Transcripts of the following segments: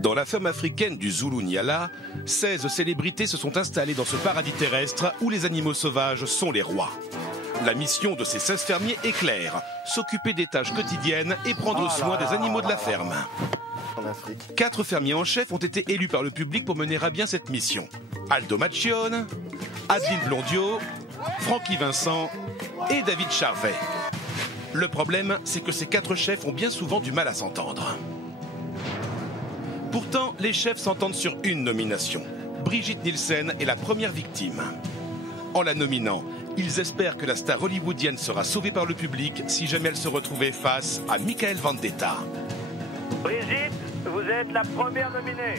Dans la ferme africaine du Zulu-Nyala, 16 célébrités se sont installées dans ce paradis terrestre où les animaux sauvages sont les rois. La mission de ces 16 fermiers est claire, s'occuper des tâches quotidiennes et prendre soin des animaux de la ferme. 4 fermiers en chef ont été élus par le public pour mener à bien cette mission. Aldo Macchione, Adeline Blondio, Francky Vincent et David Charvet. Le problème, c'est que ces 4 chefs ont bien souvent du mal à s'entendre. Pourtant, les chefs s'entendent sur une nomination. Brigitte Nielsen est la première victime. En la nominant, ils espèrent que la star hollywoodienne sera sauvée par le public si jamais elle se retrouvait face à Michael Vendetta. Brigitte, vous êtes la première nominée.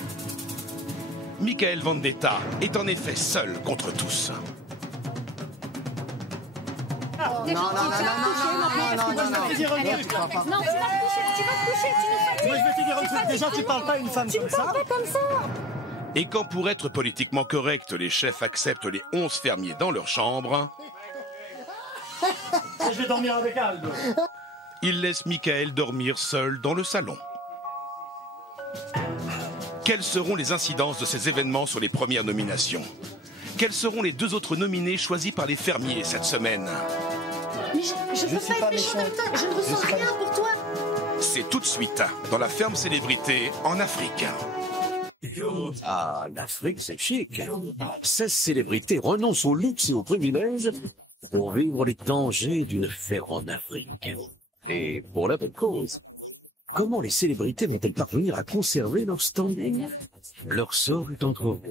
Michael Vendetta est en effet seul contre tous. Non, tu vas te coucher, tu vas te coucher, tu nous fatigues. Moi je vais te dire un truc, déjà tu parles pas à une femme comme ça. Tu parles pas comme ça. Et quand pour être politiquement correct, les chefs acceptent les 11 fermiers dans leur chambre, Je vais dormir avec Aldo. ils laissent Michael dormir seul dans le salon. Quelles seront les incidences de ces événements sur les premières nominations? Quels seront les 2 autres nominés choisis par les fermiers cette semaine? Mais je ne veux pas être méchant avec toi, je ne ressens rien pour toi. C'est tout de suite dans la ferme célébrité en Afrique. Ah, l'Afrique, c'est chic. 16 célébrités renoncent au luxe et aux privilèges pour vivre les dangers d'une ferme en Afrique. Et pour la bonne cause. Comment les célébrités vont-elles parvenir à conserver leur standing? Leur sort est entre vous.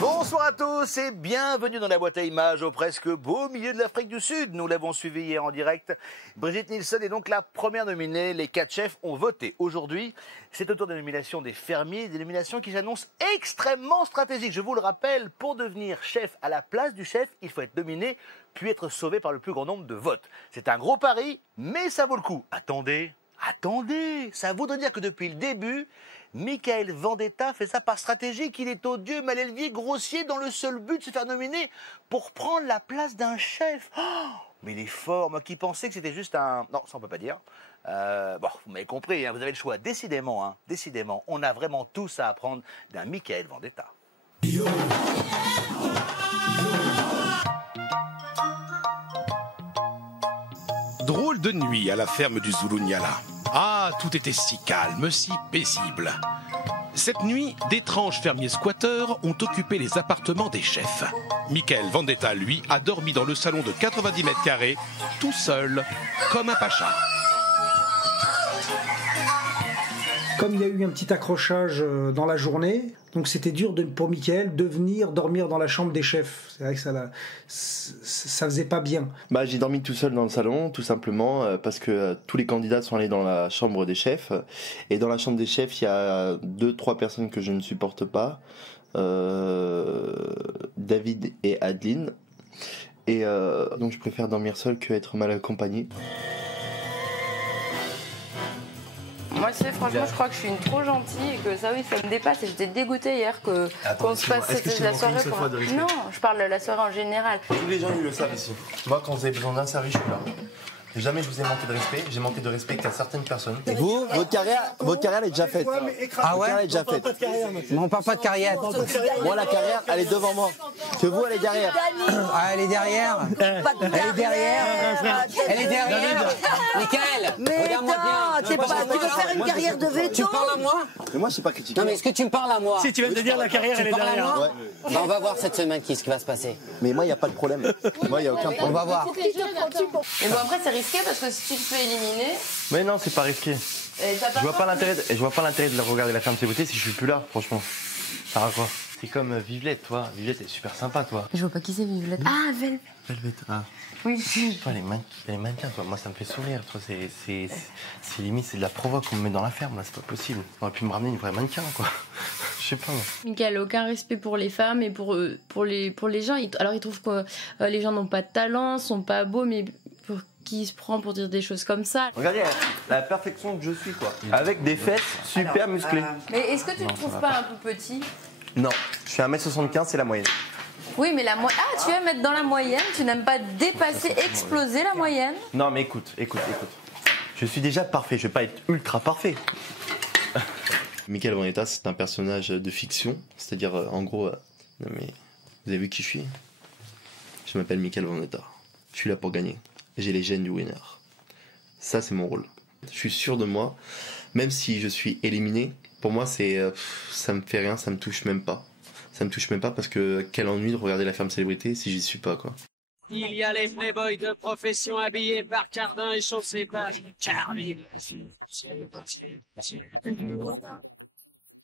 Bonsoir à tous et bienvenue dans la boîte à images au presque beau milieu de l'Afrique du Sud. Nous l'avons suivi hier en direct. Brigitte Nielsen est donc la première nominée. Les 4 chefs ont voté aujourd'hui. C'est au tour des nominations des fermiers, des nominations qui s'annoncent extrêmement stratégiques. Je vous le rappelle, pour devenir chef à la place du chef, il faut être nominé puis être sauvé par le plus grand nombre de votes. C'est un gros pari, mais ça vaut le coup. Attendez, ça voudrait dire que depuis le début, Michael Vendetta fait ça par stratégie, qu'il est odieux, mal élevé, grossier, dans le seul but de se faire nominer pour prendre la place d'un chef. Oh, mais il est fort, moi qui pensais que c'était juste un... Non, ça on peut pas dire. Bon, vous m'avez compris, hein, vous avez le choix. Décidément, on a vraiment tout ça à apprendre d'un Michael Vendetta. Drôle de nuit à la ferme du Zulu-Nyala. Ah, tout était si calme, si paisible. Cette nuit, d'étranges fermiers squatteurs ont occupé les appartements des chefs. Michael Vendetta, lui, a dormi dans le salon de 90 mètres carrés, tout seul, comme un pacha. Comme il y a eu un petit accrochage dans la journée, donc c'était dur pour Michael de venir dormir dans la chambre des chefs. C'est vrai que ça faisait pas bien. J'ai dormi tout seul dans le salon, tout simplement, parce que tous les candidats sont allés dans la chambre des chefs. Et dans la chambre des chefs, il y a 2-3 personnes que je ne supporte pas. David et Adeline. Et donc je préfère dormir seul qu'être mal accompagné. Moi, tu sais, franchement, je crois que je suis une trop gentille et que ça, oui, ça me dépasse. Et j'étais dégoûtée hier qu'on se passe la soirée pour... Non, je parle de la soirée en général. Tous les gens, ils le savent ici. Moi, quand vous avez besoin d'un service, je suis là. Jamais je vous ai manqué de respect. J'ai manqué de respect qu'à certaines personnes. Et vous, votre carrière elle est déjà faite. Ah ouais? Elle est déjà faite. Mais on parle pas de carrière. Moi, la carrière, elle est devant moi. Que vous, elle est derrière. Ah, elle est derrière. Elle est derrière. Elle est derrière. Michael, regarde-moi bien. Tu veux faire une carrière de veto? Tu parles à moi? Mais moi, je sais pas critiquer. Non, mais est-ce que tu me parles à moi? Si tu viens de dire la carrière, elle est derrière. Ouais. Bah, on va voir cette semaine ce qui va se passer. Mais moi, il n'y a pas de problème. Moi, il n'y a aucun problème. On va voir. Mais bon, après, c'est risqué parce que si tu te fais éliminer... Mais non, c'est pas risqué. Je vois pas l'intérêt de regarder la ferme célébrité si je suis plus là, franchement. Ça va quoi? C'est comme Vivlette, toi. Vivlette est super sympa, toi. Je vois pas qui c'est Vivlette. Ah, Velvet. Velvet, ah. Oui. Toi, les mannequins, toi, moi, ça me fait sourire. Toi, c'est limite, c'est de la provoque qu'on me met dans la ferme, là, c'est pas possible. On aurait pu me ramener une vraie mannequin, quoi. Je sais pas. Moi. Mickaël a aucun respect pour les femmes et pour les gens. Alors, il trouve que les gens n'ont pas de talent, sont pas beaux, mais pour qui il se prend pour dire des choses comme ça? Regardez la perfection que je suis, quoi. Avec des fesses super musclées. Mais est-ce que tu te trouves pas un peu petit? Non, je suis 1m75, c'est la moyenne. Oui, mais tu aimes être dans la moyenne, tu n'aimes pas dépasser, exploser la moyenne. Non, mais écoute. Je suis déjà parfait, je vais pas être ultra parfait. Mickaël Vendetta, c'est un personnage de fiction, c'est-à-dire, en gros, non mais, vous avez vu qui je suis? Je m'appelle Mickaël Vendetta. Je suis là pour gagner. J'ai les gènes du winner. Ça, c'est mon rôle. Je suis sûr de moi, même si je suis éliminé. Pour moi, ça me fait rien, ça me touche même pas. Ça me touche même pas parce que quel ennui de regarder La Ferme Célébrité si j'y suis pas, quoi. Il y a les playboys de profession habillés par Cardin et chaussés par Carmine.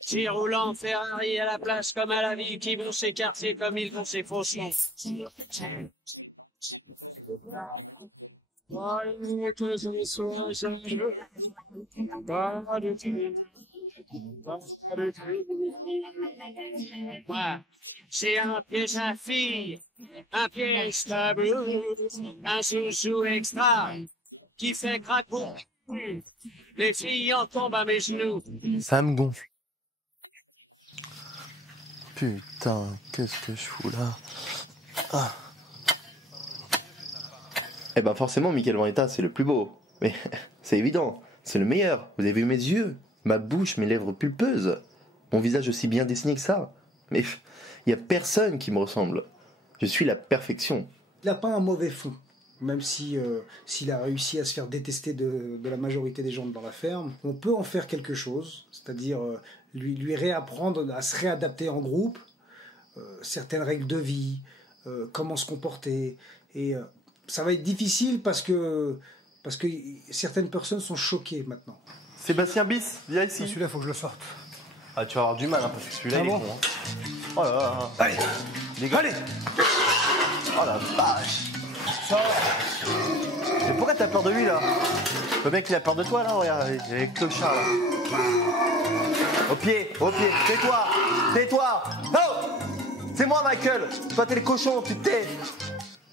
Qui roulent en Ferrari à la place comme à la ville, qui vont s'écarter comme ils vont s'effacer. Moi, c'est un piège à fille, un piège tabou, un sous-sous extra qui fait craquer. Les filles en tombent à mes genoux. Ça me gonfle. Putain, qu'est-ce que je fous là? Ah. Eh ben forcément, Mickaël Vendetta, c'est le plus beau. Mais c'est évident, c'est le meilleur. Vous avez vu mes yeux, ma bouche, mes lèvres pulpeuses, mon visage aussi bien dessiné que ça. Mais il y a personne qui me ressemble. Je suis la perfection. Il n'a pas un mauvais fond, même si s'il a réussi à se faire détester de la majorité des gens dans la ferme. On peut en faire quelque chose, c'est-à-dire lui réapprendre à se réadapter en groupe, certaines règles de vie, comment se comporter. Et ça va être difficile parce que certaines personnes sont choquées maintenant. Sébastien Bis, viens ici. Celui-là, il faut que je le sorte. Ah, tu vas avoir du mal, hein, parce que celui-là, il est con. Hein. Oh là là. Allez, allez. Oh la vache. Mais pourquoi t'as peur de lui, là? Le mec, il a peur de toi, là. Regarde, il est clochard, là. Au pied, tais-toi. Oh, c'est moi, Michael. Toi, t'es le cochon, tu te tais.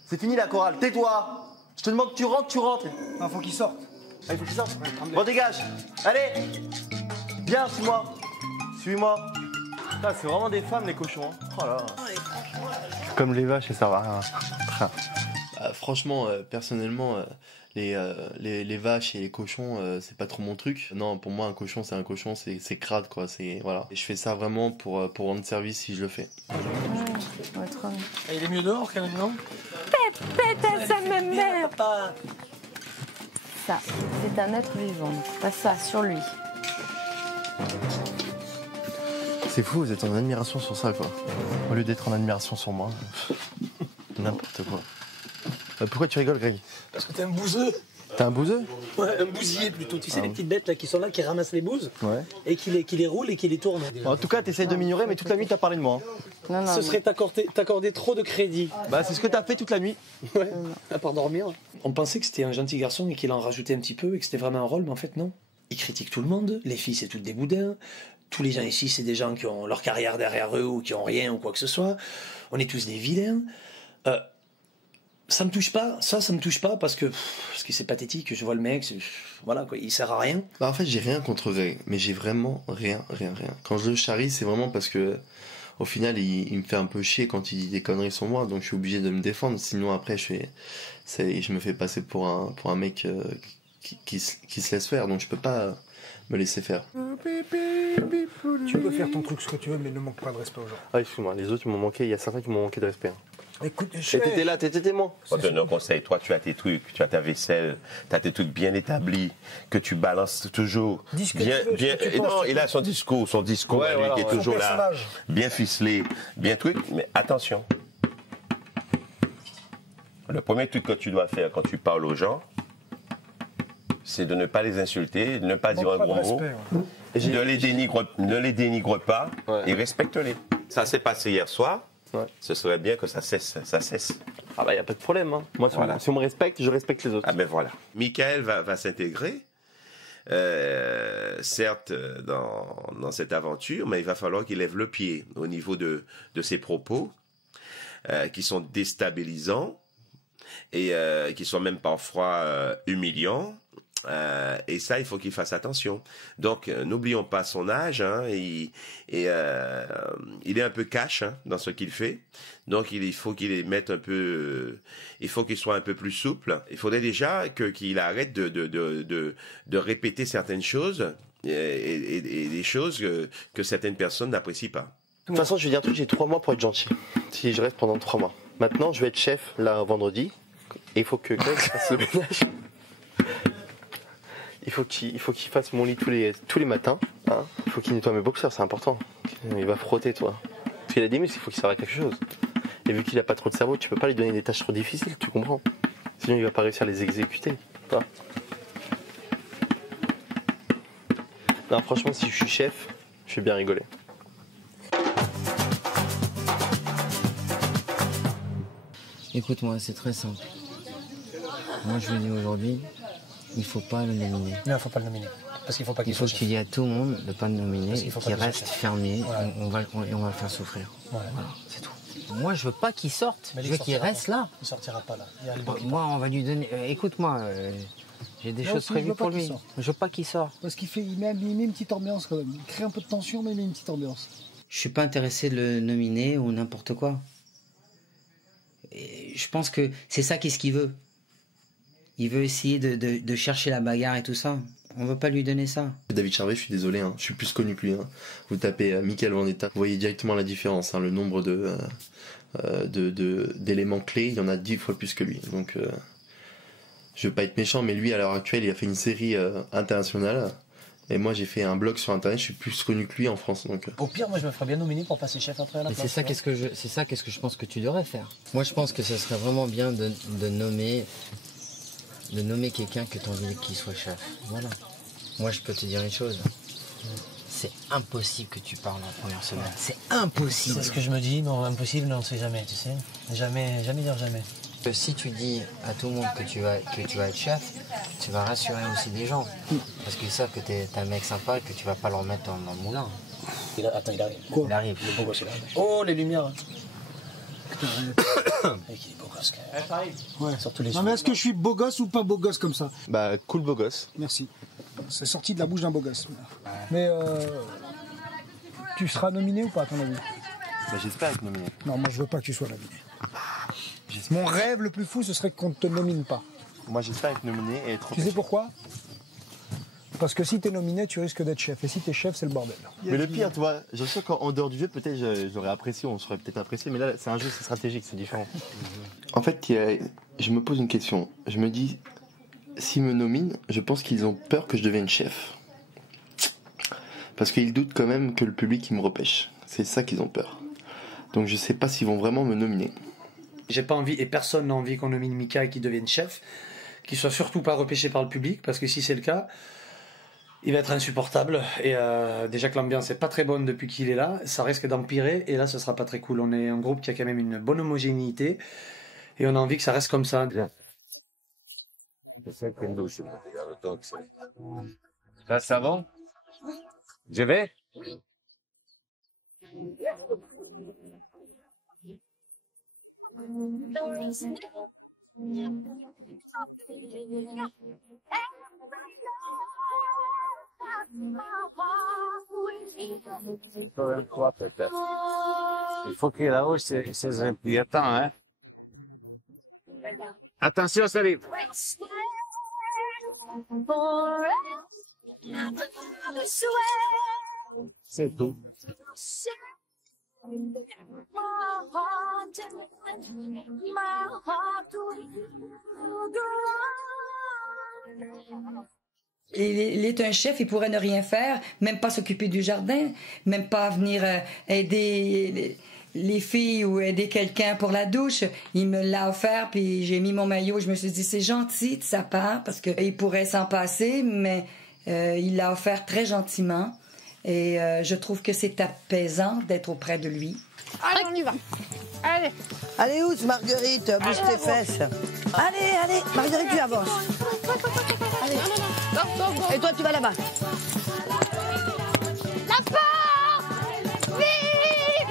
C'est fini, la chorale, tais-toi. Je te demande, tu rentres. Non, faut qu'il sorte. Ah, il faut qu'il sorte. Bon, dégage. Allez. Viens, suis-moi. C'est vraiment des femmes, les cochons. Hein. Oh là. Comme les vaches, ça va rien. Franchement, personnellement, les vaches et les cochons, c'est pas trop mon truc. Non, pour moi, un cochon, c'est crade, quoi. Voilà. Et je fais ça vraiment pour rendre service si je le fais. Il est mieux dehors qu'à la maison. Pépette, ça me merde. Ça, c'est un être vivant. Pas ça, sur lui. C'est fou, vous êtes en admiration sur ça, quoi. Au lieu d'être en admiration sur moi. N'importe quoi. Pourquoi tu rigoles, Greg? Parce que t'es un bouseux. T'es un bouseux? Ouais, un bousier plutôt. Tu sais, les petites bêtes là qui sont là, qui ramassent les bouses et qui les roulent et qui les tournent. Bon, en tout cas, t'essayes de m'ignorer, mais toute la nuit, t'as parlé de moi. Hein. Ce serait t'accorder trop de crédit. Bah, c'est ce que t'as fait toute la nuit. Ouais, à part dormir. On pensait que c'était un gentil garçon et qu'il en rajoutait un petit peu et que c'était vraiment un rôle, mais en fait, non. Il critique tout le monde. Les filles, c'est toutes des boudins. Tous les gens ici, c'est des gens qui ont leur carrière derrière eux ou qui ont rien ou quoi que ce soit. On est tous des vilains. Ça me touche pas, ça me touche pas parce que c'est pathétique. Je vois le mec, voilà quoi, il sert à rien. Bah en fait, j'ai rien contre Greg, mais j'ai vraiment rien. Quand je le charrie, c'est vraiment parce que au final, il me fait un peu chier quand il dit des conneries sur moi, donc je suis obligé de me défendre. Sinon après, je me fais passer pour un mec qui se laisse faire, donc je peux pas me laisser faire. Tu peux faire ton truc ce que tu veux, mais ne manque pas de respect aux gens. Ah, excuse-moi, les autres, ils m'ont manqué, il y a certains qui m'ont manqué de respect. Écoute, t'étais là, t'étais témoin. On te donne un conseil. Toi, tu as tes trucs, tu as ta vaisselle, tu as tes trucs bien établis, que tu balances toujours. Non, il a son discours qui est toujours là, bien ficelé, bien truc. Mais attention. Le premier truc que tu dois faire quand tu parles aux gens, c'est de ne pas les insulter, de ne pas dire un gros mot. Ne les dénigre pas et respecte-les. Ça s'est passé hier soir. Ouais. Ce serait bien que ça cesse. Ah bah, il n'y a pas de problème. Hein. Moi, si on me respecte, je respecte les autres. Ah ben voilà. Michael va s'intégrer, certes, dans cette aventure, mais il va falloir qu'il lève le pied au niveau de ses propos, qui sont déstabilisants et qui sont même parfois humiliants. Et ça, il faut qu'il fasse attention. Donc, n'oublions pas son âge. Hein, il est un peu cash dans ce qu'il fait. Donc, il faut qu'il mette un peu. Il faut qu'il soit un peu plus souple. Il faudrait déjà qu'il arrête de répéter certaines choses et des choses que certaines personnes n'apprécient pas. De toute façon, je vais dire un truc. J'ai 3 mois pour être gentil. Si je reste pendant 3 mois. Maintenant, je vais être chef là vendredi. Et il faut que Greg fasse le ménage. Il faut qu'il fasse mon lit tous les matins. Hein. Il faut qu'il nettoie mes boxers, c'est important. Il va frotter, toi. Parce qu'il a des muscles, il faut qu'il serve à quelque chose. Et vu qu'il a pas trop de cerveau, tu peux pas lui donner des tâches trop difficiles, tu comprends? Sinon, il va pas réussir à les exécuter. Hein. Non, franchement, si je suis chef, je vais bien rigoler. Écoute-moi, c'est très simple. Moi, je lui dis aujourd'hui, il ne faut pas le nominer. Non, il ne faut pas le nominer. Parce qu'il faut pas qu'il Il faut qu'il dise à tout le monde de ne pas le nominer, qu'il reste fermier, ouais. on va le faire souffrir. Ouais. Voilà, c'est tout. Moi, je veux pas qu'il sorte, je veux qu'il reste là. Il sortira pas là. Moi, on va lui donner... écoute-moi, j'ai des choses prévues pour lui. Je veux pas qu'il sorte. Parce qu'il met une petite ambiance quand même. Il crée un peu de tension, mais il met une petite ambiance. Je suis pas intéressé de le nominer ou n'importe quoi. Et je pense que c'est ça qu'est-ce qu'il veut. Il veut essayer de chercher la bagarre et tout ça. On ne veut pas lui donner ça. David Charvet, je suis désolé, hein, je suis plus connu que lui. Hein. Vous tapez Michael Vendetta, vous voyez directement la différence. Hein, le nombre d'éléments clés, il y en a 10 fois plus que lui. Donc, je veux pas être méchant, mais lui, à l'heure actuelle, il a fait une série internationale. Et moi, j'ai fait un blog sur Internet, je suis plus connu que lui en France. Donc. Au pire, moi, je me ferais bien nominer pour passer chef après à la place. C'est ça, qu'est-ce que je pense que tu devrais faire. Moi, je pense que ce serait vraiment bien de nommer quelqu'un que tu as envie qu'il soit chef. Voilà. Moi, je peux te dire une chose. C'est impossible que tu parles la première semaine. C'est impossible. C'est ce que je me dis, mais impossible, on ne sait jamais, tu sais. Jamais dire jamais. Si tu dis à tout le monde que tu vas être chef, tu vas rassurer aussi des gens. Parce qu'ils savent que tu es un mec sympa et que tu vas pas leur mettre dans le moulin. Attends, il arrive. Quoi? Il arrive. Le beau gosse, il arrive. Oh, les lumières. Et qu'il est beau gosse, quand même. Ouais. Surtout les non, mais est-ce que je suis beau gosse ou pas beau gosse comme ça? Bah, cool beau gosse. Merci. C'est sorti de la bouche d'un beau gosse. Mais tu seras nominé ou pas, à ton avis? Bah, j'espère être nominé. Non, moi je veux pas que tu sois nominé. Mon rêve le plus fou, ce serait qu'on ne te nomine pas. Moi j'espère être nominé et être... Tu sais pourquoi? Parce que si t'es nominé, tu risques d'être chef. Et si t'es chef, c'est le bordel. Mais le pire, tu vois, je sais qu'en dehors du jeu, peut-être j'aurais apprécié, on serait peut-être apprécié, mais là, c'est un jeu, c'est stratégique, c'est différent. En fait, je me pose une question. Je me dis, s'ils me nominent, je pense qu'ils ont peur que je devienne chef. Parce qu'ils doutent quand même que le public, il me repêche. C'est ça qu'ils ont peur. Donc je sais pas s'ils vont vraiment me nominer. J'ai pas envie, et personne n'a envie qu'on nomine Mika et qu'il devienne chef, qu'il soit surtout pas repêché par le public, parce que si c'est le cas, il va être insupportable. Et déjà que l'ambiance est pas très bonne depuis qu'il est là, ça risque d'empirer, et là, ce sera pas très cool. On est un groupe qui a quand même une bonne homogénéité, et on a envie que ça reste comme ça. Là, ça va? Je vais? Il faut qu'il arrose ses impiétants, hein? Attention, ça arrive. C'est tout. Il est un chef, il pourrait ne rien faire, même pas s'occuper du jardin, même pas venir aider les filles ou aider quelqu'un pour la douche. Il me l'a offert, puis j'ai mis mon maillot. Je me suis dit, c'est gentil de sa part, parce qu'il pourrait s'en passer, mais il l'a offert très gentiment. Et je trouve que c'est apaisant d'être auprès de lui. Allez, on y va. Allez. Allez, où, Marguerite? Bouge tes fesses. Allez, Marguerite, tu avances. Allez. Et toi, tu vas là-bas. La porte! Vite!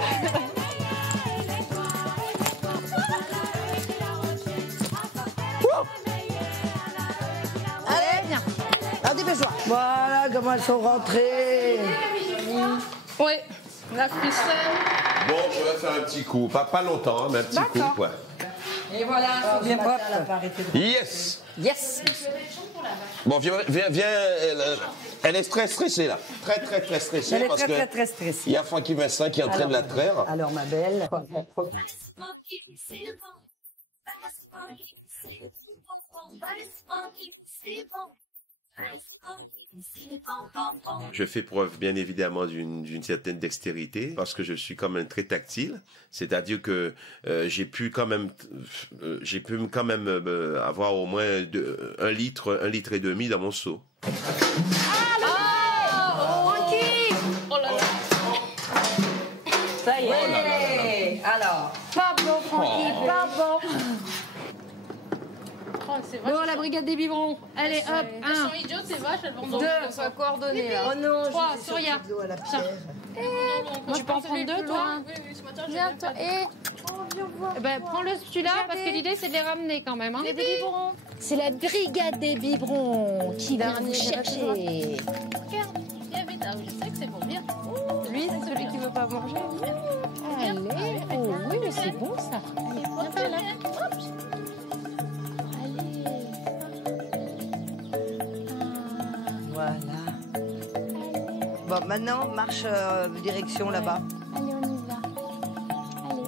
Allez, viens. Alors, dépêche-toi. Voilà comment elles sont rentrées. Oui, la ficelle. Bon, on va faire un petit coup. Pas longtemps, hein, mais un petit coup, quoi. Et voilà, c'est bien propre. Yes! Yes. Bon, viens, elle est stressée, là. Très stressée. Elle est parce très que stressée. il y a Francky Vincent qui est en train de la traire. Alors, ma belle. Je fais preuve bien évidemment d'une certaine dextérité parce que je suis quand même très tactile, c'est-à-dire que j'ai pu quand même avoir au moins 1 litre et demi dans mon seau. Francky! Oh là là. Ça y est. Alors. Pas bon, Francky, pas bon. Bon, la brigade des biberons. Allez, hop, Elles sont idiotes, ces vaches, elles vont dans 2, on soit coordonnées là. Oh non, 3, Soria. Tiens. Moi, je peux en prendre 2, toi. Oui, ce matin, Viens, toi. Eh ben, prends-le celui-là, parce que l'idée, c'est de les ramener quand même. Hein. Les biberons. C'est la brigade des biberons qui vient vous chercher. Regarde, il y avait là, je sais que c'est pour bien. Lui, c'est celui qui veut pas manger. Allez, oh oui, mais c'est bon ça. Allez, viens par là. Voilà. Bon, maintenant, marche direction là-bas. Allez, on y va. Allez.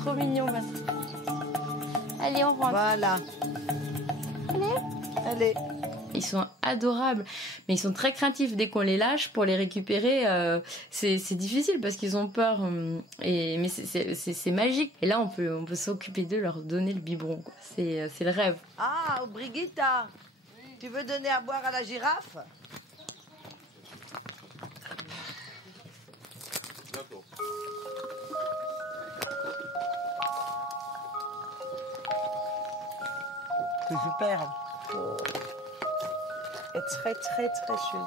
Trop mignon, Bastien. Allez, on rentre. Voilà. Allez. Ils sont adorables, mais ils sont très craintifs. Dès qu'on les lâche pour les récupérer, c'est difficile parce qu'ils ont peur. Mais c'est magique. Et là, on peut s'occuper d'eux, leur donner le biberon. C'est le rêve. Ah, Brigitte, tu veux donner à boire à la girafe? C'est super. Et très Julien.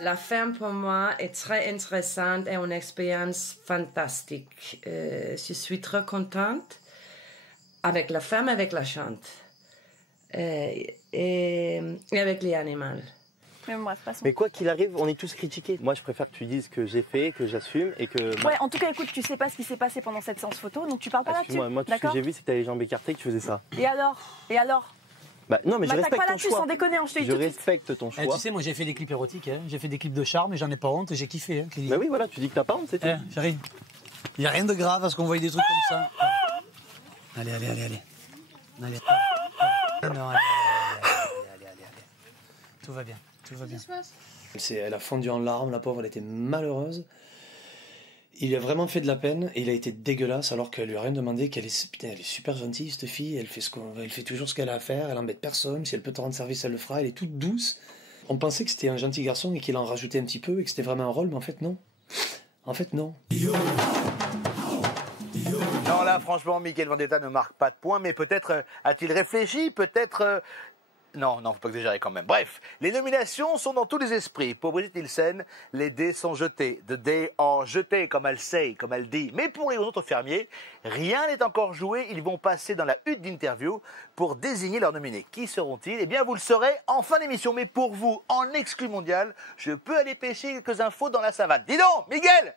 La ferme pour moi est très intéressante et une expérience fantastique. Je suis très contente avec la ferme, avec la chante et avec les animaux. Mais quoi qu'il arrive, on est tous critiqués. Moi, je préfère que tu dises que j'ai fait, que j'assume et que... Ouais, en tout cas, écoute, tu sais pas ce qui s'est passé pendant cette séance photo, donc tu parles pas là-dessus. Moi, tout ce que j'ai vu, c'est que t'as les jambes écartées, que tu faisais ça. Et alors? Bah, non, mais je respecte pas ton là-dessus, choix. sans déconner, je te dis Je tout de suite. respecte ton choix. Tu sais, moi j'ai fait des clips érotiques, hein. J'ai fait des clips de charme et j'en ai pas honte et j'ai kiffé. Hein, bah oui, voilà, tu dis que t'as pas honte, c'est tout. Chérie, il n'y a rien de grave à ce qu'on voit des trucs comme ça. Allez. Allez. Non, allez. Tout va bien. Elle a fondu en larmes, la pauvre, elle était malheureuse. Il lui a vraiment fait de la peine et il a été dégueulasse alors qu'elle lui a rien demandé. Elle est super gentille, cette fille. Elle fait toujours ce qu'elle a à faire. Elle embête personne. Si elle peut te rendre service, elle le fera. Elle est toute douce. On pensait que c'était un gentil garçon et qu'il en rajoutait un petit peu et que c'était vraiment un rôle, mais en fait non. Non, là, franchement, Miguel Vendetta ne marque pas de points, mais peut-être a-t-il réfléchi, peut-être... Non, faut pas exagérer quand même. Bref, les nominations sont dans tous les esprits. Pour Brigitte Nielsen, les dés sont jetés. The dés are jetés, comme elle dit. Mais pour les autres fermiers, rien n'est encore joué. Ils vont passer dans la hutte d'interview pour désigner leurs nominés. Qui seront-ils? Eh bien, vous le saurez en fin d'émission. Mais pour vous, en exclu mondial, je peux aller pêcher quelques infos dans la savane. Dis donc, Miguel,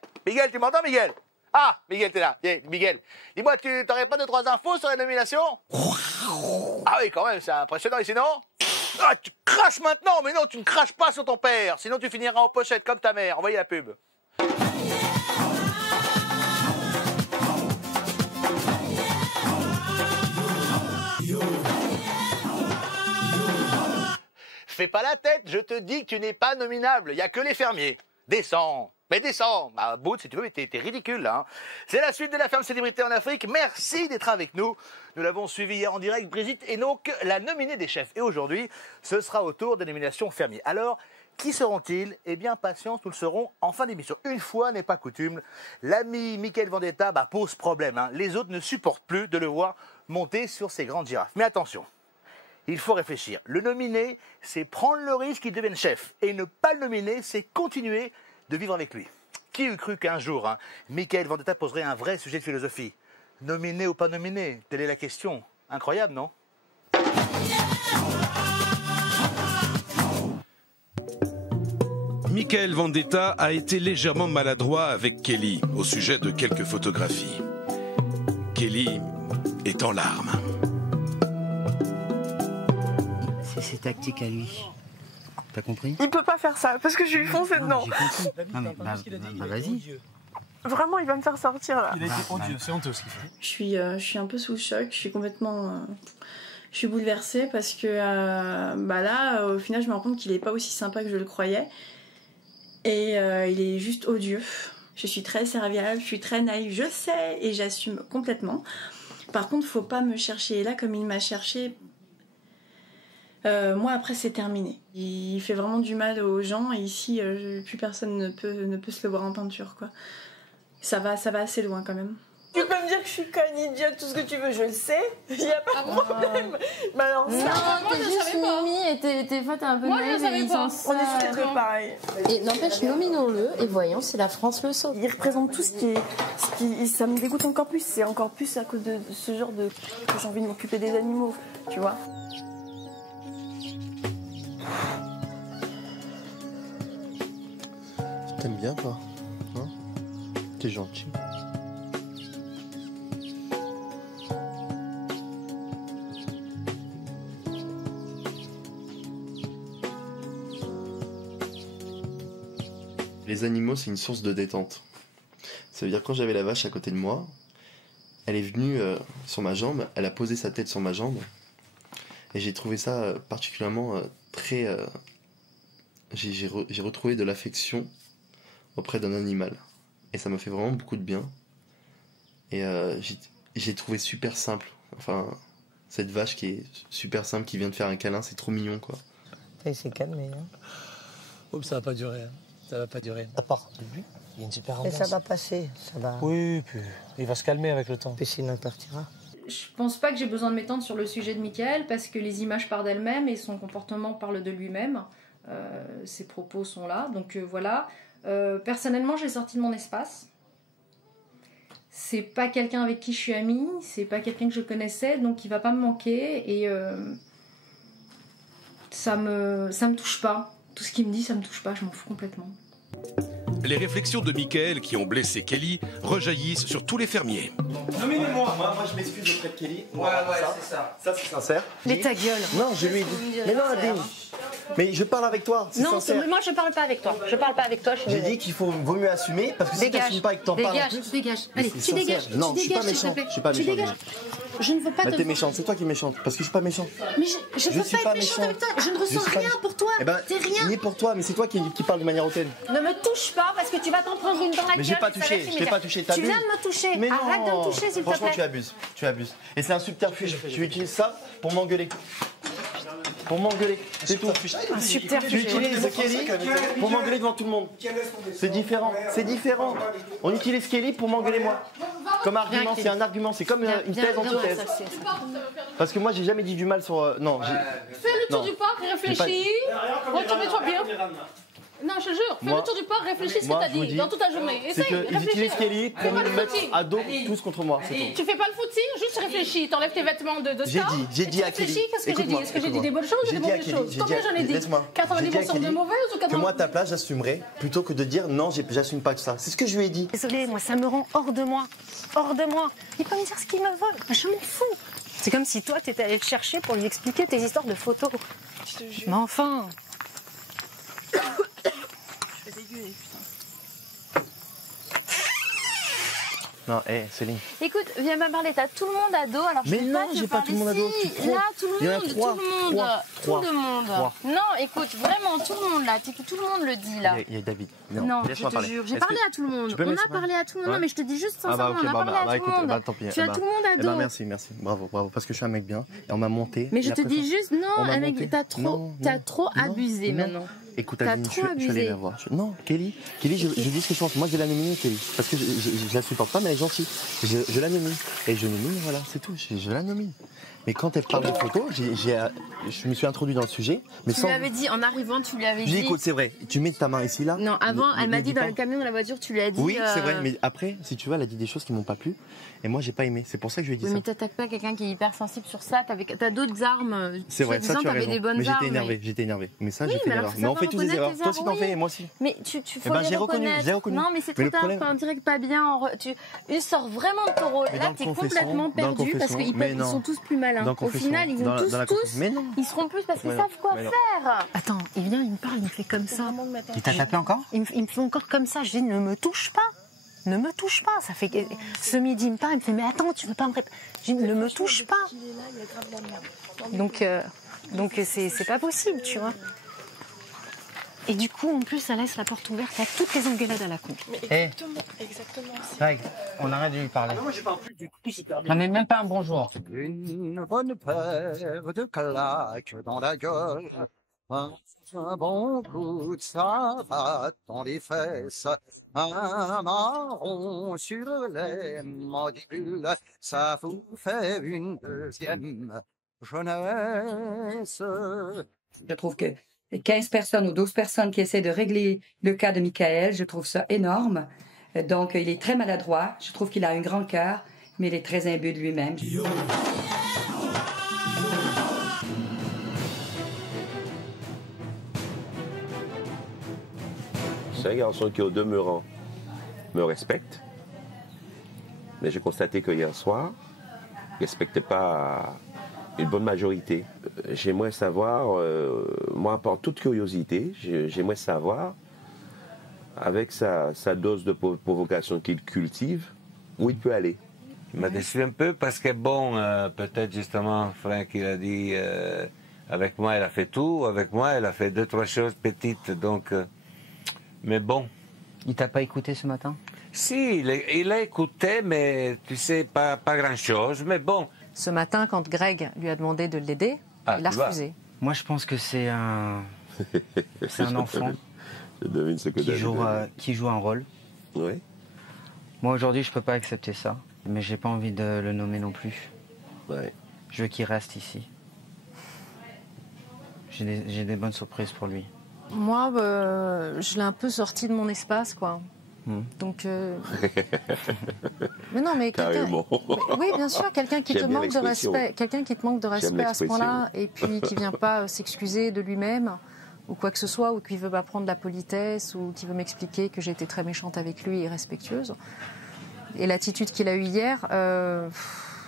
tu m'entends, Miguel? Ah, Miguel, t'es là. Miguel, dis-moi, tu n'aurais pas 2-3 infos sur les nominations? Ah oui, quand même, c'est impressionnant. Et sinon? Ah, tu craches maintenant. Mais non, tu ne craches pas sur ton père. Sinon, tu finiras en pochette comme ta mère. Envoyez la pub. Fais pas la tête, je te dis que tu n'es pas nominable. Il n'y a que les fermiers. Descends. Mais descends, bah, Bout, si tu veux, mais t'es ridicule là. Hein. C'est la suite de la ferme célébrité en Afrique. Merci d'être avec nous. Nous l'avons suivi hier en direct. Brigitte est donc la nominée des chefs. Et aujourd'hui, ce sera au tour de l'élimination fermier. Alors, qui seront-ils? Eh bien, patience, nous le saurons en fin d'émission. Une fois n'est pas coutume, l'ami Michael Vendetta pose problème. Hein. Les autres ne supportent plus de le voir monter sur ces grandes girafes. Mais attention, il faut réfléchir. Le nominer, c'est prendre le risque qu'il devienne chef. Et ne pas le nominer, c'est continuer de vivre avec lui. Qui eût cru qu'un jour, Michael Vendetta poserait un vrai sujet de philosophie? Nominé ou pas nominé? Telle est la question. Incroyable, non? Michael Vendetta a été légèrement maladroit avec Kelly au sujet de quelques photographies. Kelly est en larmes. C'est ses tactiques à lui. T'as compris? Il peut pas faire ça parce que je lui fonce dedans. Non mais vas-y. Vraiment, il va me faire sortir là. Il a été odieux, c'est honteux ce qu'il fait. Je suis un peu sous le choc, je suis complètement... je suis bouleversée parce que là, au final, je me rends compte qu'il est pas aussi sympa que je le croyais. Et il est juste odieux. Je suis très serviable, je suis très naïve, je sais, et j'assume complètement. Par contre, faut pas me chercher là comme il m'a cherché. Moi, après, c'est terminé. Il fait vraiment du mal aux gens, et ici, plus personne ne peut se le voir en peinture, quoi. Ça va assez loin, quand même. Tu peux me dire que je suis conne, idiote, tout ce que tu veux, je le sais. Il n'y a pas de problème. Mais alors, non, t'es juste Mimi et t'es un peu naïve et ils sont on est tous les deux pareils. Et n'empêche, nominons-le et voyons si la France le sauve. Il représente tout ce qui ça me dégoûte encore plus. C'est encore plus à cause de ce genre de... que j'ai envie de m'occuper des animaux, tu vois. T'aimes bien, toi, hein? T'es gentil. Les animaux, c'est une source de détente. Ça veut dire quand j'avais la vache à côté de moi, elle est venue sur ma jambe, elle a posé sa tête sur ma jambe, et j'ai trouvé ça particulièrement très... J'ai retrouvé de l'affection auprès d'un animal. Et ça m'a fait vraiment beaucoup de bien. Et j'ai trouvé super simple. Enfin, cette vache qui est super simple, qui vient de faire un câlin, c'est trop mignon, quoi. Il s'est calmé. Hein. Oh, ça va pas durer. Hein. Ça va pas durer. À part lui, il y a une super ambiance. Mais ça va passer. Ça va... Oui, puis il va se calmer avec le temps. Puis sinon, il partira. Je pense pas que j'ai besoin de m'étendre sur le sujet de Michael parce que les images parlent d'elles-mêmes et son comportement parle de lui-même. Ses propos sont là. Donc voilà. Personnellement, je l'ai sorti de mon espace. C'est pas quelqu'un avec qui je suis amie, c'est pas quelqu'un que je connaissais, donc il va pas me manquer et ça me touche pas. Tout ce qu'il me dit, ça me touche pas, je m'en fous complètement. Les réflexions de Michael qui ont blessé Kelly rejaillissent sur tous les fermiers. Nominez-moi. Moi, je m'excuse auprès de Kelly. Ouais, c'est ça. Ça, c'est sincère. Mais ta gueule. Non, je lui ai dit. Mais non, Adine. Mais je parle avec toi. Non, sincère. moi je parle pas avec toi. Je parle pas avec toi. J'ai dit qu'il vaut mieux assumer parce que si tu n'assumes pas et que t'en parles en plus. Dégage. Allez, tu dégages. Non, je suis pas méchant. Je suis pas méchant. Je ne veux pas te. T'es méchante. C'est toi qui es méchante parce que je suis pas méchant. Mais je ne veux pas être méchante avec toi. Je ne ressens rien pour toi. T'es rien. Ni pour toi, mais c'est toi qui parle de manière hautaine. Ne me touche pas parce que tu vas t'en prendre une dans la gueule. Mais j'ai pas touché. Je t'ai pas touché. Tu viens de me toucher. Mais arrête de me toucher, s'il te plaît. Franchement, tu abuses. Tu abuses. Et c'est un subterfuge. Tu utilises ça pour m'engueuler. Pour m'engueuler, c'est tout. Un subterfuge. Tu utilises Kelly pour m'engueuler devant tout le monde. C'est différent, c'est différent. On utilise Kelly pour m'engueuler moi. Comme argument, c'est un argument, c'est comme une thèse, antithèse. Parce que moi, j'ai jamais dit du mal sur... Non. Fais le tour du parc, réfléchis. Retourne-toi bien. Non, je te jure, fais le tour du parc, réfléchis ce que t'as dit dans toute ta journée. Essaye, réfléchis. Ils utilisent Kelly pour me mettre à dos tous contre moi, c'est tout. Tu fais pas le footing, juste réfléchis. T'enlèves tes vêtements de star. J'ai dit à Kelly. Qu'est-ce que j'ai dit? Est-ce que j'ai dit des bonnes choses ou des mauvaises choses? Combien j'en ai dit? 90% de mauvaises ou 80%? Que moi, à ta place, j'assumerais plutôt que de dire non, j'assume pas tout ça. C'est ce que je lui ai dit. Désolée, moi, ça me rend hors de moi. Hors de moi. Il peut me dire ce qu'il me veut. Je m'en fous. C'est comme si toi, t'étais allé le chercher pour lui expliquer tes histoires de photos. Mais enfin. Non, Céline. Écoute, viens me parler, t'as tout le monde à dos, alors Mais je vais non, pas te j'ai pas parler. tout le monde à dos, Si, tu te trompes. là, tout le Il y en a monde, trois. tout le monde, Trois. tout le monde. Trois. Non, écoute, vraiment, tout le monde là, tout le monde le dit là. Il y a David. Non, je laisse-moi te parler. jure, j'ai Est-ce parlé que à tout le monde. tu peux On me a laisser parlé à tout le monde, Ouais. mais je te dis juste Ah bah sincèrement, ok, on a parlé à tout écoute, le monde. tant pis. Tu as tout le monde à dos. Merci. Bravo, parce que je suis un mec bien. Et on m'a monté. Mais et je te après dis ça, juste, on non, m'a mec, monté. t'as trop abusé non. maintenant. Écoute, T'as Adeline, trop je suis allé abusé. la voir. Non, Kelly, je dis ce que je pense. Moi, je vais la nominer, Kelly. Parce que je la supporte pas, mais elle est gentille. Je la nomine. Et je nomine, voilà, c'est tout. Je la nomine. Mais quand elle parle de photos, je me suis introduit dans le sujet. Mais Tu sans... lui avais dit, en arrivant, tu lui avais Je dis, dit. écoute, c'est vrai, tu mets ta main ici, là. Non, avant, elle m'a dit dis dans pas. le camion, dans la voiture, tu lui as dit. Oui, c'est vrai, mais après, si tu veux, elle a dit des choses qui m'ont pas plu. Et moi, j'ai pas aimé. C'est pour ça que je lui ai dit Oui, ça. mais t'attaques pas quelqu'un qui est hyper sensible sur ça. T'as d'autres armes. C'est vrai, ça tu as t'avais raison. des bonnes Mais armes. j'étais énervé. Mais ça, Oui, j'ai fait mais alors, l'erreur. ça Mais on va fait tous des reconnaître erreurs. tes Toi aussi, t'en erreurs, fais, oui. et moi aussi. Mais tu Eh ben, faut j'ai reconnu, reconnaître. je l'ai reconnu. Non, mais c'est Mais trop le tard. problème- Enfin, on dirait que pas bien. Il sort vraiment de ton rôle. Mais Là, dans le t'es confession, complètement dans le perdu parce confession, qu'ils mais non. sont tous plus malins. Dans le Au confession, final, ils vont dans la tous. Mais non. Ils seront plus parce qu'ils Mais non. savent quoi Mais non. faire. Attends, il vient, il me parle, il me fait comme ça. Il t'a tapé encore? Il me fait encore comme ça. Je dis, ne me touche pas. Ne me touche pas. Ça fait ce midi, il me parle, il me fait, mais attends, tu veux pas me répondre. Je dis, ne me touche pas. Donc c'est pas possible, tu vois. Et du coup, en plus, ça laisse la porte ouverte à toutes les engueulades à la con. Exactement. Greg, on arrête de lui parler. moi, j'ai pas plus du tout super bien. J'en ai même pas un bonjour. Une bonne paire de claques dans la gueule. Un bon coup de savate dans les fesses. Un marron sur les mandibules. Ça vous fait une deuxième jeunesse. Je trouve que 15 personnes ou 12 personnes qui essaient de régler le cas de Michael, je trouve ça énorme. Donc, il est très maladroit. Je trouve qu'il a un grand cœur, mais il est très imbu de lui-même. C'est un garçon qui, au demeurant, me respecte. Mais j'ai constaté que hier soir, il ne respectait pas une bonne majorité. J'aimerais savoir, moi, par toute curiosité, j'aimerais savoir, avec sa dose de provocation qu'il cultive, où il peut aller. Il m'a déçu un peu parce que, bon, peut-être justement, Franck, il a dit, avec moi, elle a fait tout, avec moi, elle a fait 2-3 choses petites, donc... mais bon. Il t'a pas écouté ce matin? Si, il a écouté, mais tu sais, pas grand-chose, mais bon. Ce matin, quand Greg lui a demandé de l'aider, il a tu vois. refusé. Moi, je pense que c'est un enfant Je devine ce que qui joue un rôle. Oui. Moi, aujourd'hui, je peux pas accepter ça, mais j'ai pas envie de le nommer non plus. Ouais. Je veux qu'il reste ici. J'ai des bonnes surprises pour lui. Moi, je l'ai un peu sorti de mon espace, quoi. Donc, mais non, mais Carrément. oui, bien sûr, quelqu'un qui te J'aime bien manque de l'expression. respect, quelqu'un qui te manque de respect à ce l'expression. point-là, et puis qui vient pas s'excuser de lui-même ou quoi que ce soit, ou qui veut m'apprendre de la politesse, ou qui veut m'expliquer que j'ai été très méchante avec lui et respectueuse. Et l'attitude qu'il a eue hier,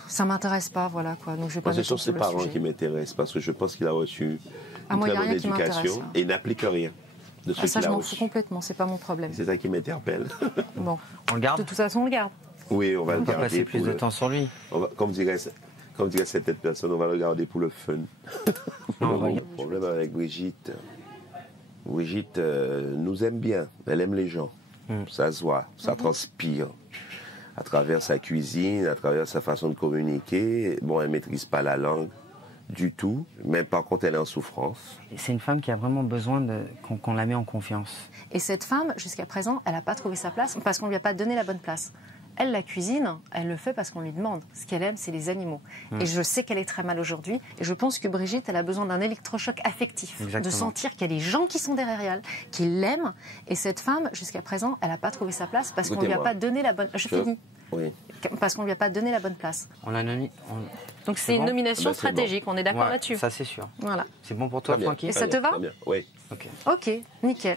ça m'intéresse pas, voilà quoi. Donc je vais pas. Moi, ce sont m'étendre ses sur le parents sujet. qui m'intéressent parce que je pense qu'il a reçu une moi, très y a bonne rien qui m'intéresse, éducation là. et il n'applique rien de ce Ah, ça, qu'il je a m'en reçu. fous complètement, c'est pas mon problème. C'est ça qui m'interpelle. Bon. On le garde? De toute façon, on le garde. Oui, on va On le va garder. passer plus pour de le- temps sur lui. on va- comme dirait cette personne, on va le garder pour le fun. Le problème avec Brigitte, nous aime bien, elle aime les gens. Ça se voit, ça transpire. À travers sa cuisine, à travers sa façon de communiquer. Bon, elle ne maîtrise pas la langue du tout, mais par contre, elle est en souffrance. C'est une femme qui a vraiment besoin qu'on la met en confiance. Et cette femme, jusqu'à présent, elle n'a pas trouvé sa place parce qu'on ne lui a pas donné la bonne place. Elle, la cuisine, elle le fait parce qu'on lui demande. Ce qu'elle aime, c'est les animaux. Et je sais qu'elle est très mal aujourd'hui. Et je pense que Brigitte, elle a besoin d'un électrochoc affectif. Exactement. De sentir qu'il y a des gens qui sont derrière elle, qui l'aiment. Et cette femme, jusqu'à présent, elle n'a pas trouvé sa place parce qu'on ne lui a Écoutez-moi. pas donné la bonne... Je finis. Oui. Parce qu'on ne lui a pas donné la bonne place. On l'a nommé. Donc c'est une bon nomination Ben, c'est bon. stratégique. On est d'accord Ouais, là-dessus. ça, c'est sûr. Voilà. C'est bon pour toi, Très bien, Francky? Et très ça te bien, va très bien. Oui. Ok. Ok, nickel.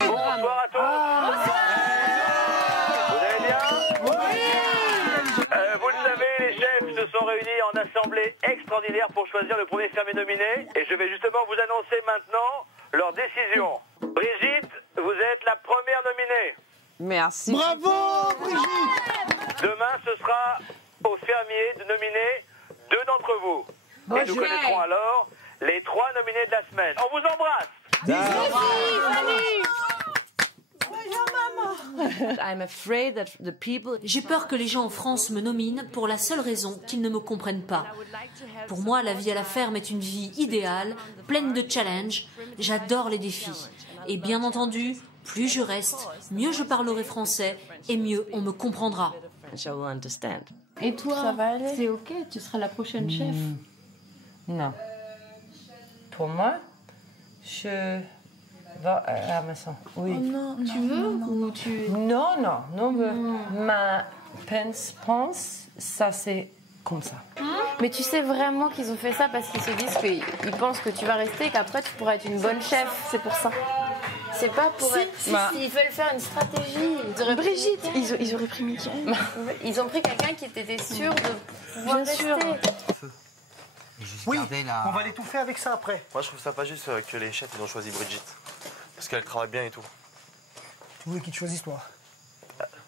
Bonsoir à tous. Vous allez bien? Vous le savez, les chefs se sont réunis en assemblée extraordinaire pour choisir le premier fermier nominé. Et je vais justement vous annoncer maintenant leur décision. Brigitte, vous êtes la première nominée. Merci. Bravo, Brigitte. Demain, ce sera aux fermiers de nominer 2 d'entre vous. Et nous connaîtrons alors les 3 nominés de la semaine. On vous embrasse. J'ai peur que les gens en France me nominent pour la seule raison qu'ils ne me comprennent pas. Pour moi, la vie à la ferme est une vie idéale, pleine de challenges. J'adore les défis. Et bien entendu, plus je reste, mieux je parlerai français et mieux on me comprendra. Et toi, Ça va aller. c'est ok, tu seras la prochaine chef. Non. Pour moi, je vais à la maison. Oui. Oh non, Tu veux ou tu... Non, ma pense, ça c'est comme ça. Mais tu sais vraiment qu'ils ont fait ça parce qu'ils se disent qu'ils pensent que tu vas rester et qu'après tu pourras être une bonne chef. C'est pour ça. C'est pas pour être... Si, ils veulent faire une stratégie. Brigitte, ils auraient pris Mickaël. Ils ont pris quelqu'un qui était sûr de pouvoir rester. Oui, On va l'étouffer avec ça après. Moi, je trouve ça pas juste que les chefs ils ont choisi Brigitte. Parce qu'elle travaille bien et tout. Tu voulais qu'ils te choisissent, toi?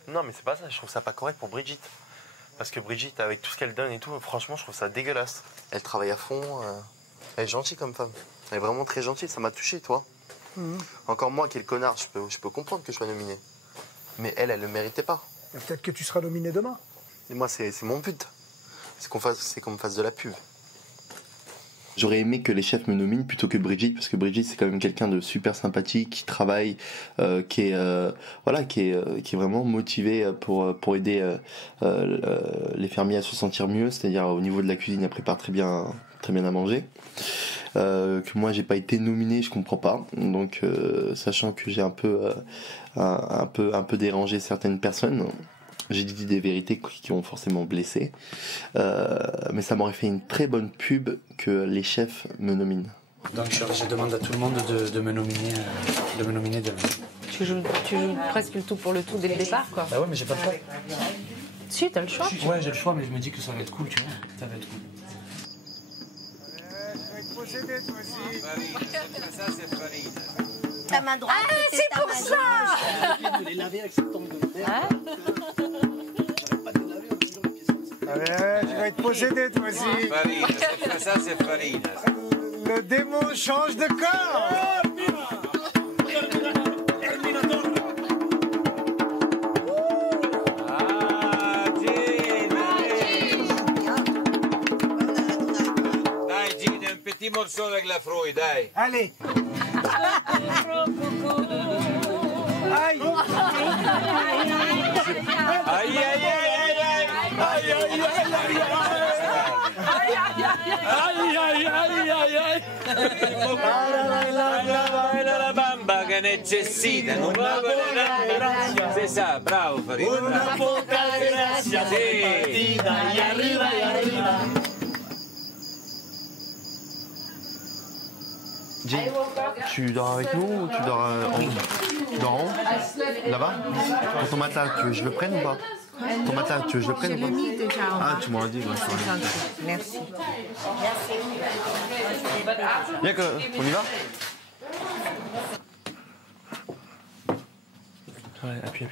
Non, mais c'est pas ça. Je trouve ça pas correct pour Brigitte. Parce que Brigitte, avec tout ce qu'elle donne et tout, franchement, je trouve ça dégueulasse. Elle travaille à fond. Elle est gentille comme femme. Elle est vraiment très gentille. Ça m'a touché, toi. Encore moi qui est le connard, je peux comprendre que je sois nominé. Mais elle le méritait pas. Peut-être que tu seras nominé demain. Et moi, c'est mon but. C'est qu'on me fasse de la pub. J'aurais aimé que les chefs me nominent plutôt que Brigitte, parce que Brigitte c'est quand même quelqu'un de super sympathique, qui travaille, qui est vraiment motivé pour aider les fermiers à se sentir mieux, c'est-à-dire au niveau de la cuisine, elle prépare très bien à manger. Que moi j'ai pas été nominé, je comprends pas. Donc sachant que j'ai un peu dérangé certaines personnes. J'ai dit des vérités qui ont forcément blessé. Mais ça m'aurait fait une très bonne pub que les chefs me nominent. Donc je demande à tout le monde de me nominer demain. Tu joues presque le tout pour le tout dès le départ, quoi. Bah ouais, mais j'ai pas le choix. Si, t'as le choix. Ouais, j'ai le choix, mais je me dis que ça va être cool, tu vois. Ça va être cool. Ta main droite. Ah, c'est pour ça. Je vais les laver avec cette tombe de terre. Tu vas être possédé, toi aussi. Farina, ça c'est farina. Le démon change de corps. Dai Gina, un petit morceau avec la frouille, dai. Allez. Aïe. Aïe, aïe, aïe, aïe, aïe. Aïe, aïe, aïe, aïe, aïe. La bamba che necessita, non va bene. C'est ça, bravo Farina. Una poca grazia, partita, y arriba, y arriba. Jay, tu dors avec nous ou tu dors en haut? Tu dors en haut? Là-bas? Pour ton matelas, tu veux que je le prenne ou pas? Ton matelas, tu veux que je le prenne ou pas? Je l'ai mis déjà en bas. Ah, tu m'aurais dit, ouais. Merci. Bien que, on y va? Ouais, appuie.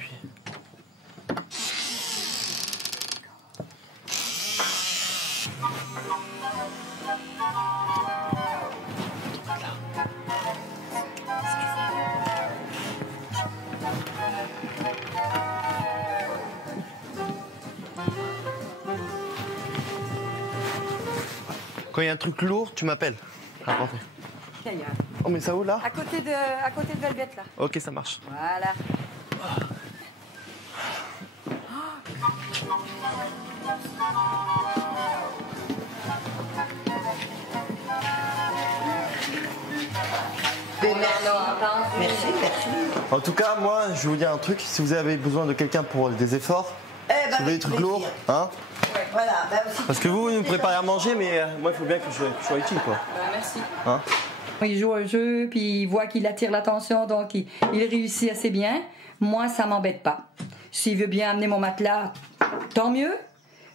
Quand il y a un truc lourd, tu m'appelles. Rapportez. Oh, mais ça où là? À côté de Velvet, là. Ok, ça marche. Voilà. Merci. En tout cas, moi, je vais vous dire un truc. Si vous avez besoin de quelqu'un pour des efforts, si vous voulez des trucs lourds, hein? Voilà. Bah aussi, Parce que vous nous préparez à manger, mais moi, il faut bien que je sois utile, quoi. Merci. Hein? Il joue un jeu, puis il voit qu'il attire l'attention, donc il réussit assez bien. Moi, ça m'embête pas. S'il veut bien amener mon matelas, tant mieux.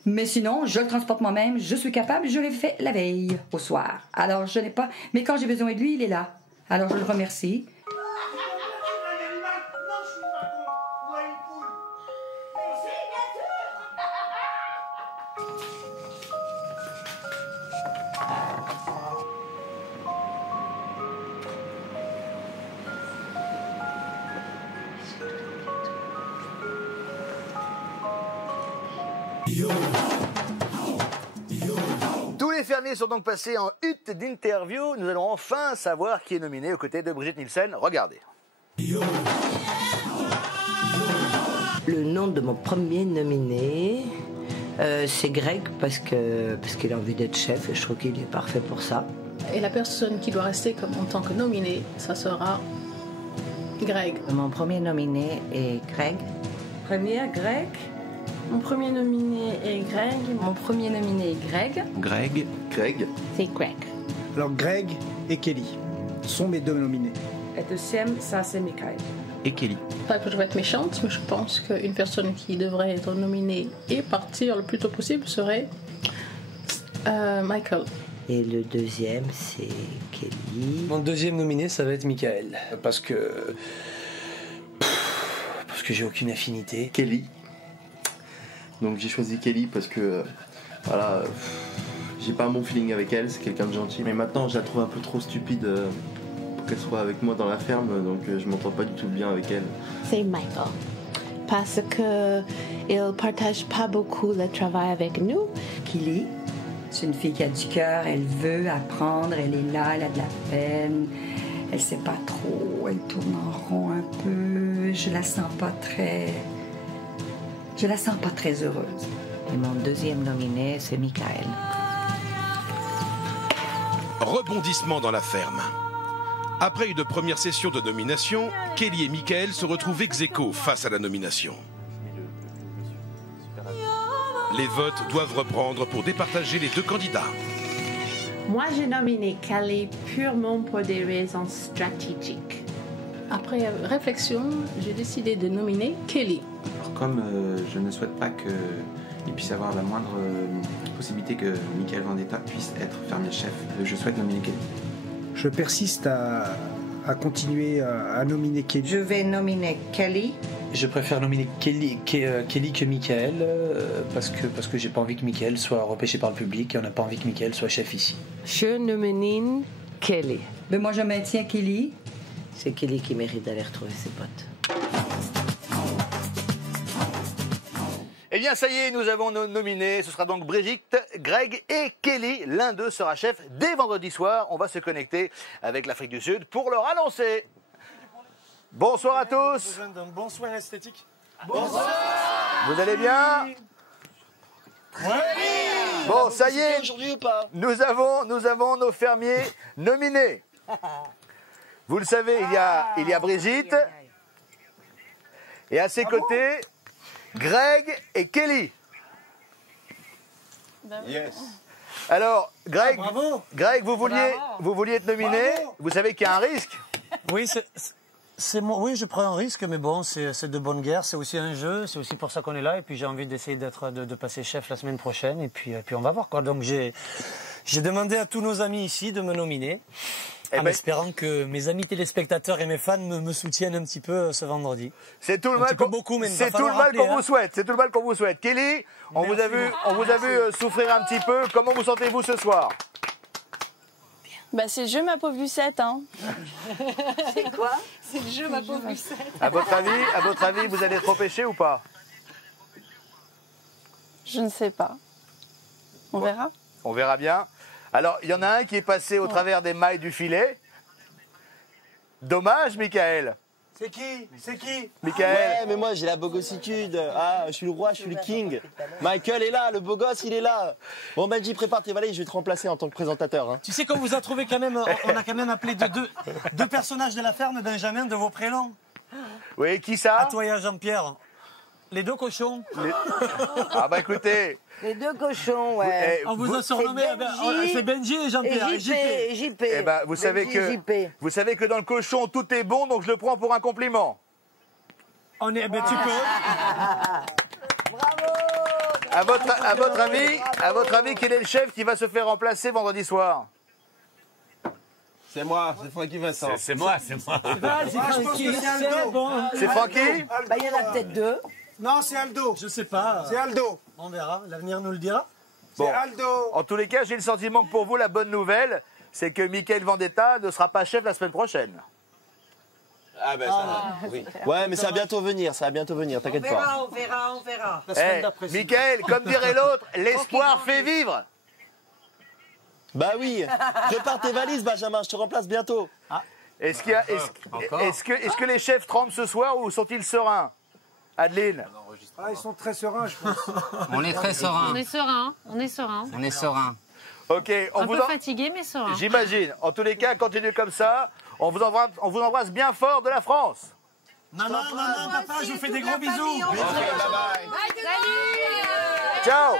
Mais sinon, je le transporte moi-même, je suis capable, je l'ai fait la veille, au soir. Alors, je n'ai pas... Mais quand j'ai besoin de lui, il est là. Alors, je le remercie. Tous les fermiers sont donc passés en hutte d'interview. Nous allons enfin savoir qui est nominé aux côtés de Brigitte Nielsen. Regardez. Le nom de mon premier nominé, c'est Greg, parce qu'il a envie d'être chef et je trouve qu'il est parfait pour ça. Et la personne qui doit rester comme en tant que nominé, ça sera Greg. Mon premier nominé est Greg. Premier, Greg. Mon premier nominé est Greg. Mon premier nominé est Greg. Greg. Greg. C'est Greg. Alors Greg et Kelly sont mes deux nominés. Et deuxième, ça c'est Michael. Et Kelly. Pas que je vais être méchante, mais je pense qu'une personne qui devrait être nominée et partir le plus tôt possible serait Michael. Et le deuxième, c'est Kelly. Mon deuxième nominé, ça va être Michael. Parce que j'ai aucune affinité. Kelly. Donc j'ai choisi Kelly parce que voilà, j'ai pas un bon feeling avec elle, c'est quelqu'un de gentil. Mais maintenant je la trouve un peu trop stupide pour qu'elle soit avec moi dans la ferme, donc je m'entends pas du tout bien avec elle. C'est Michael. Parce que il partage pas beaucoup le travail avec nous. Kelly, c'est une fille qui a du cœur, elle veut apprendre, elle est là, elle a de la peine, elle sait pas trop, elle tourne en rond un peu, je la sens pas très heureuse. Et mon deuxième nominé, c'est Michael. Rebondissement dans la ferme. Après une première session de nomination, Kelly et Michael se retrouvent ex aequo face à la nomination. Les votes doivent reprendre pour départager les deux candidats. Moi, j'ai nominé Kelly purement pour des raisons stratégiques. Après réflexion, j'ai décidé de nominer Kelly. Alors, comme je ne souhaite pas qu'il puisse y avoir la moindre possibilité que Michael Vendetta puisse être fermier-chef, je souhaite nominer Kelly. Je persiste à continuer à nominer Kelly. Je vais nominer Kelly. Je préfère nominer Kelly que Michael parce que j'ai pas envie que Michael soit repêché par le public et on n'a pas envie que Michael soit chef ici. Je nomine Kelly. Mais moi, je maintiens Kelly. C'est Kelly qui mérite d'aller retrouver ses potes. Eh bien, ça y est, nous avons nos nominés. Ce sera donc Brigitte, Greg et Kelly. L'un d'eux sera chef dès vendredi soir. On va se connecter avec l'Afrique du Sud pour leur annoncer. Bonsoir à tous. Besoin d'un bon soin esthétique. Bonsoir. Vous allez bien? Oui. Bon, ça y est. Aujourd'hui ou pas? Nous avons nos fermiers nominés. Vous le savez, il y a Brigitte. Et à ses côtés, Greg et Kelly. Yes. Alors, Greg, Greg, vous vouliez être nominé. Bravo. Vous savez qu'il y a un risque. Oui, oui, je prends un risque, mais bon, c'est de bonne guerre, c'est aussi un jeu, c'est aussi pour ça qu'on est là, et puis j'ai envie d'essayer de passer chef la semaine prochaine, et puis on va voir quoi. Donc j'ai demandé à tous nos amis ici de me nominer, en espérant que mes amis téléspectateurs et mes fans me soutiennent un petit peu ce vendredi. C'est tout le mal qu'on vous souhaite. C'est tout le mal qu'on vous souhaite. Kelly, on vous a vu souffrir un petit peu. Comment vous sentez-vous ce soir? Bah, c'est le jeu, ma pauvre Lucette. Hein. C'est quoi? C'est le jeu, ma pauvre Lucette. À votre avis, vous allez être repêché ou pas? Je ne sais pas. On verra. On verra bien. Alors, il y en a un qui est passé au travers des mailles du filet. Dommage, Michael. C'est qui? C'est qui? Michael. Ouais, mais moi j'ai la bogossitude. Ah, je suis le roi, je suis le king. Michael est là, le beau gosse, il est là. Bon, Benji, prépare tes valets, je vais te remplacer en tant que présentateur. Hein. Tu sais qu'on vous a trouvé quand même, on a quand même appelé deux personnages de la ferme, Benjamin, de vos prénoms. Oui, qui ça? À toi et à Jean-Pierre. Les deux cochons. Ah bah écoutez. Les deux cochons, ouais. On vous a surnommé, c'est Benji et Jean-Pierre. Et JP. Eh ben, vous savez que dans le cochon, tout est bon, donc je le prends pour un compliment. On est, ben tu peux. Bravo. À votre avis, quel est le chef qui va se faire remplacer vendredi soir? C'est moi, c'est Francky Vincent. C'est moi. Je pense que c'est Aldo. C'est Francky? Bah, il y en a peut-être deux. Non, c'est Aldo. Je sais pas. C'est Aldo. On verra, l'avenir nous le dira. Bon. C'est Aldo. En tous les cas, j'ai le sentiment que pour vous, la bonne nouvelle, c'est que Michael Vendetta ne sera pas chef la semaine prochaine. Ah ben ça, oui. Ouais, mais ça va bientôt venir, t'inquiète pas. On verra. Michael, comme dirait l'autre, l'espoir fait vivre. Bah oui, prépare tes valises, Benjamin, je te remplace bientôt. Est-ce que les chefs tremblent ce soir ou sont-ils sereins? Adeline? Ils sont très sereins, je pense. On est très sereins. On est serein, on est serein. On est serein. Ok, Un peu fatigué, mais serein. J'imagine. En tous les cas, continuez comme ça. On vous embrasse bien fort de la France. Non, papa, je vous fais des gros bisous. Ok, bye bye. Ciao.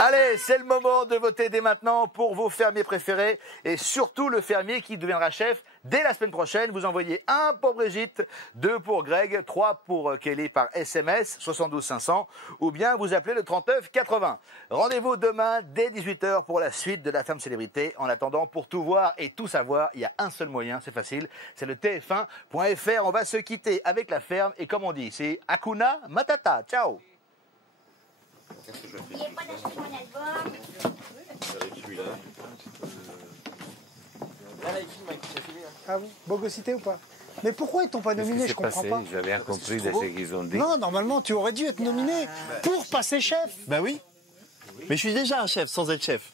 Allez, c'est le moment de voter dès maintenant pour vos fermiers préférés et surtout le fermier qui deviendra chef dès la semaine prochaine. Vous envoyez 1 pour Brigitte, 2 pour Greg, 3 pour Kelly par SMS 72 500 ou bien vous appelez le 39 80. Rendez-vous demain dès 18h pour la suite de la Ferme Célébrité. En attendant, pour tout voir et tout savoir, il y a un seul moyen, c'est facile, c'est le tf1.fr. On va se quitter avec la ferme et comme on dit, c'est Hakuna Matata. Ciao. Il n'y a pas d'acheter mon album. Ah bon, Bogosité ou pas? Mais pourquoi ils t'ont pas nominé? Je comprends pas. J'ai rien compris de ce qu'ils ont dit. Non, normalement, tu aurais dû être nominé pour passer chef. Bah oui. Mais je suis déjà un chef sans être chef.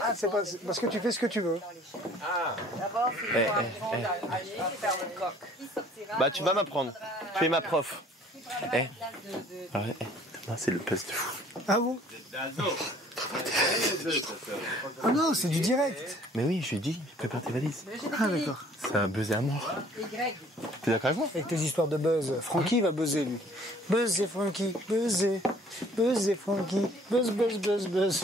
Ah, c'est parce que tu fais ce que tu veux. D'abord, il faut apprendre à faire le coq. Bah tu vas m'apprendre. Tu es ma prof. C'est le puzzle de fou. Ah bon? Ah non, c'est du direct. Mais oui, je lui dis, prépare tes valises. Ah d'accord. Ça va buzzer à mort. T'es d'accord avec moi? Avec tes histoires de buzz. Francky va buzzer, lui. Buzzer, Francky, buzzer. Buzzer, Francky. Buzz, buzz, buzz, buzz.